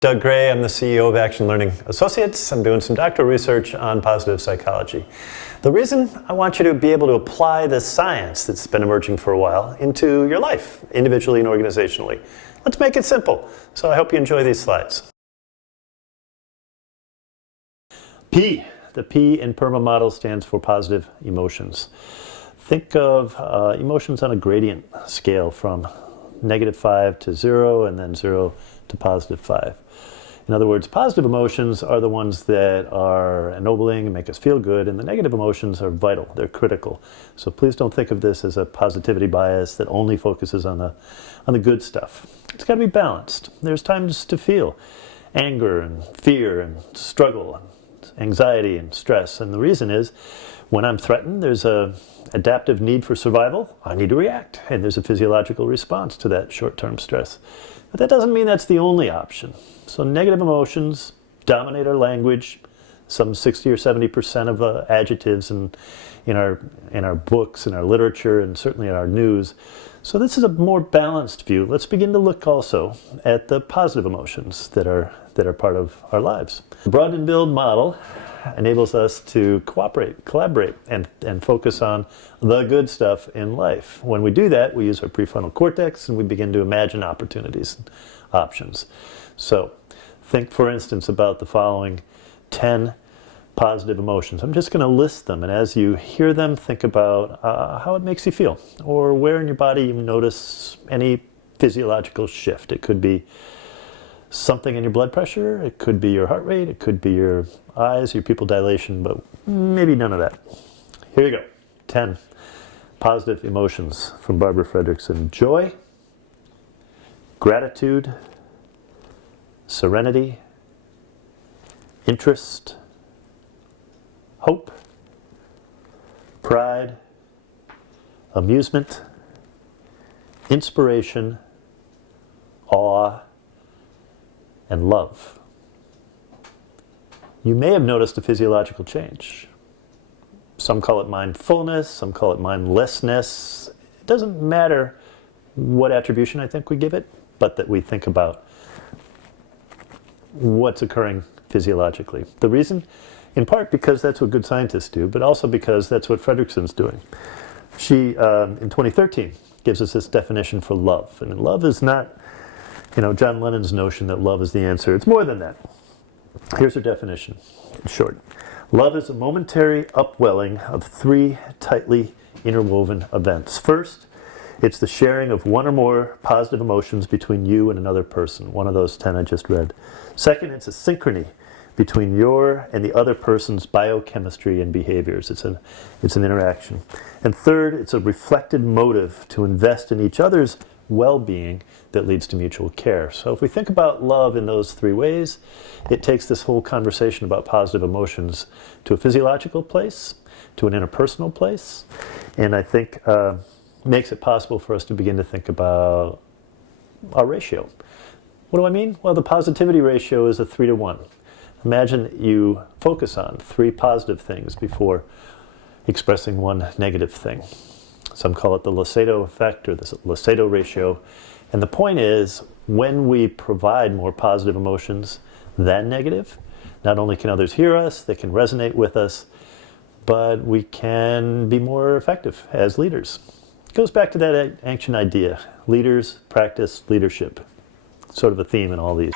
Doug Gray, I'm the CEO of Action Learning Associates. I'm doing some doctoral research on positive psychology. The reason I want you to be able to apply the science that's been emerging for a while into your life, individually and organizationally. Let's make it simple. So I hope you enjoy these slides. P. The P in PERMA model stands for positive emotions. Think of emotions on a gradient scale from -5 to 0 and then 0 to +5. In other words, positive emotions are the ones that are ennobling and make us feel good, and the negative emotions are vital, they're critical. So please don't think of this as a positivity bias that only focuses on the good stuff. It's got to be balanced. There's times to feel anger and fear and struggle and anxiety and stress, and the reason is when I'm threatened, there's an adaptive need for survival. I need to react, and there's a physiological response to that short-term stress. But that doesn't mean that's the only option. So negative emotions dominate our language. Some 60 or 70% of adjectives in our books, in our literature, and certainly in our news. So this is a more balanced view. Let's begin to look also at the positive emotions that are part of our lives. The broaden and build model enables us to cooperate, collaborate, and focus on the good stuff in life. When we do that, we use our prefrontal cortex and we begin to imagine opportunities and options. So think, for instance, about the following 10 positive emotions. I'm just going to list them, and as you hear them, think about how it makes you feel, or where in your body you notice any physiological shift. It could be something in your blood pressure, it could be your heart rate, it could be your eyes, your pupil dilation, but maybe none of that. Here you go. 10 positive emotions from Barbara Fredrickson. Joy, gratitude, serenity, interest, hope, pride, amusement, inspiration, awe, and love. You may have noticed a physiological change. Some call it mindfulness, some call it mindlessness. It doesn't matter what attribution I think we give it, but that we think about what's occurring physiologically. The reason, in part because that's what good scientists do, but also because that's what Fredrickson's doing. She, in 2013, gives us this definition for love. And love is not, John Lennon's notion that love is the answer. It's more than that. Here's her definition, in short. Love is a momentary upwelling of 3 tightly interwoven events. First, it's the sharing of one or more positive emotions between you and another person, one of those 10 I just read. Second, it's a synchrony between your and the other person's biochemistry and behaviors. It's an interaction. And third, it's a reflected motive to invest in each other's well-being that leads to mutual care. So if we think about love in those 3 ways, it takes this whole conversation about positive emotions to a physiological place, to an interpersonal place, and I think makes it possible for us to begin to think about our ratio. What do I mean? Well, the positivity ratio is a 3 to 1. Imagine that you focus on 3 positive things before expressing 1 negative thing. Some call it the Loseto effect or the Loseto ratio. And the point is, when we provide more positive emotions than negative, not only can others hear us, they can resonate with us, but we can be more effective as leaders. It goes back to that ancient idea. Leaders practice leadership. Sort of a theme in all these.